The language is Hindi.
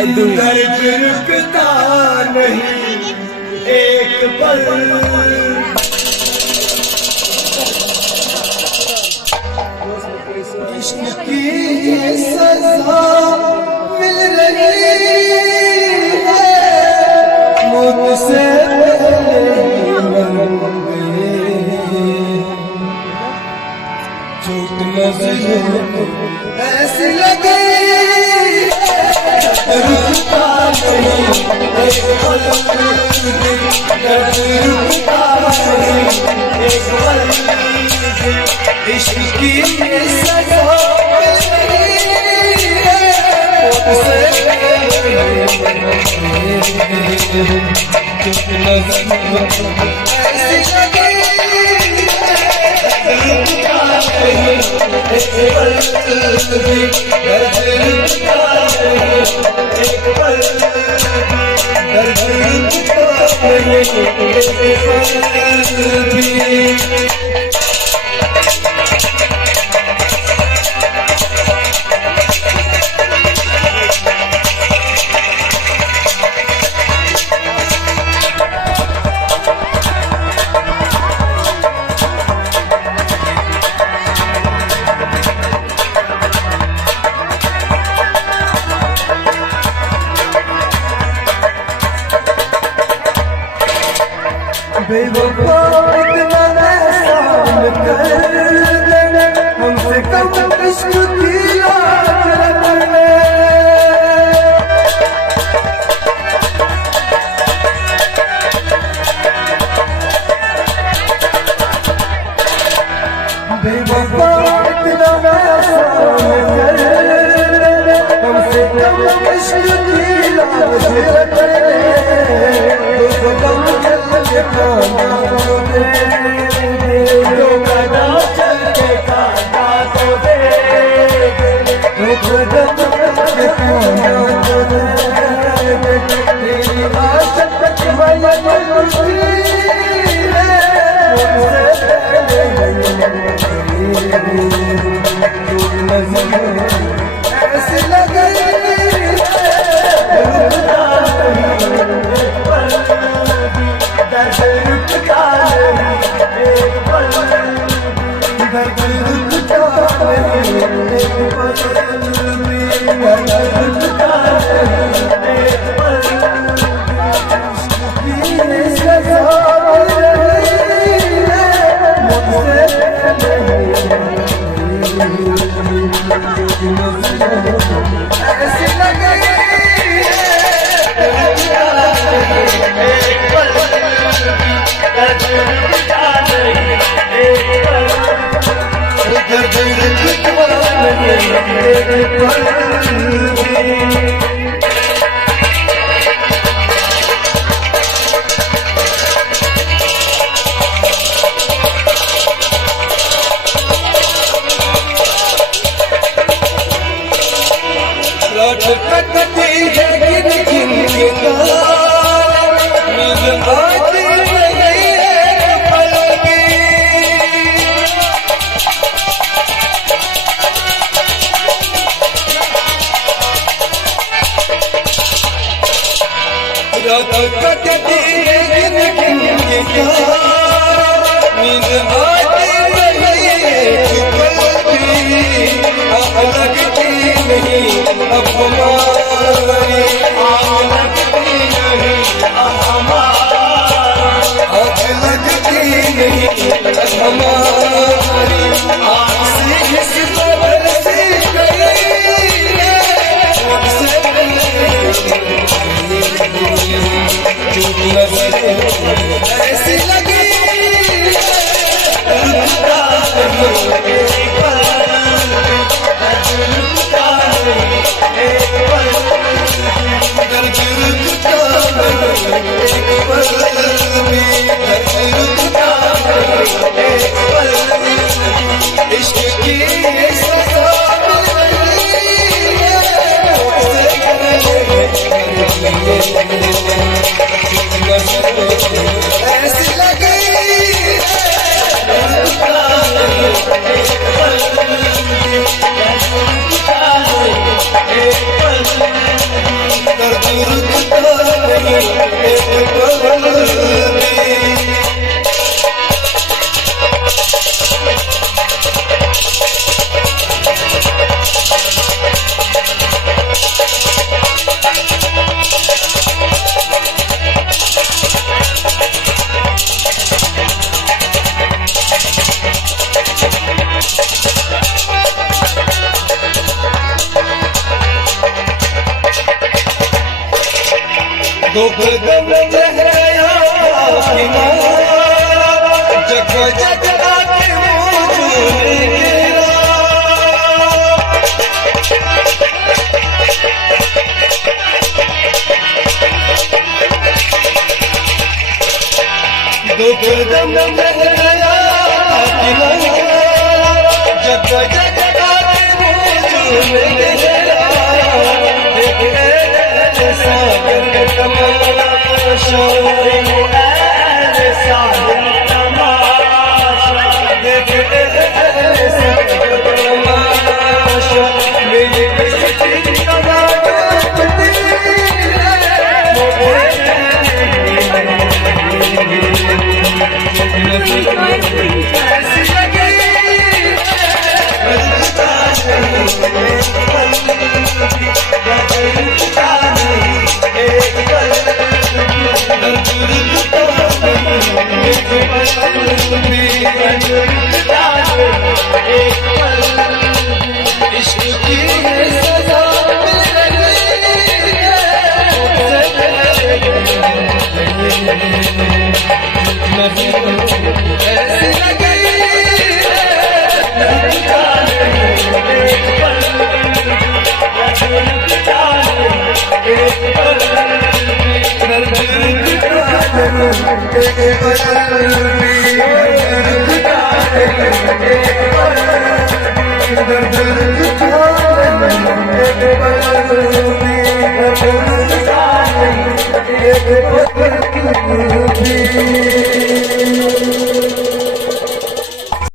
दर्द रुकता नहीं एक पल। इश्क की सजा मिल रही है मुझसे चोट नजर ऐसी लगे रुकता नहीं एक पल, दर्द रुकता नहीं एक पल। इश्क की सजा मुझसे चोट नजर ऐसी लगे बेवफा इतना एहसान कर दे हमसे कम इश्क की लाज रख ले। बेवफा इतना एहसान कर दे हमसे कम इश्क की लाज रख ले। दो कदम चल के खाना तो दे, दो कदम चल के खाना तो दे। तेरी आशा तक मुश्किल है मुझसे ऐसे लगे ऐसे लगे ऐसी लगी ऐसी लगे दुख गम चेहरा जग जग आके मुझे गिरा दुख गम चेहरा जग जग आके मुझे गिरा सागर तमाशा सागर तमाशा देख सागर तमाशा मेरी किसी ऐसी लगी इश्क की सजा ऐसी लगी एक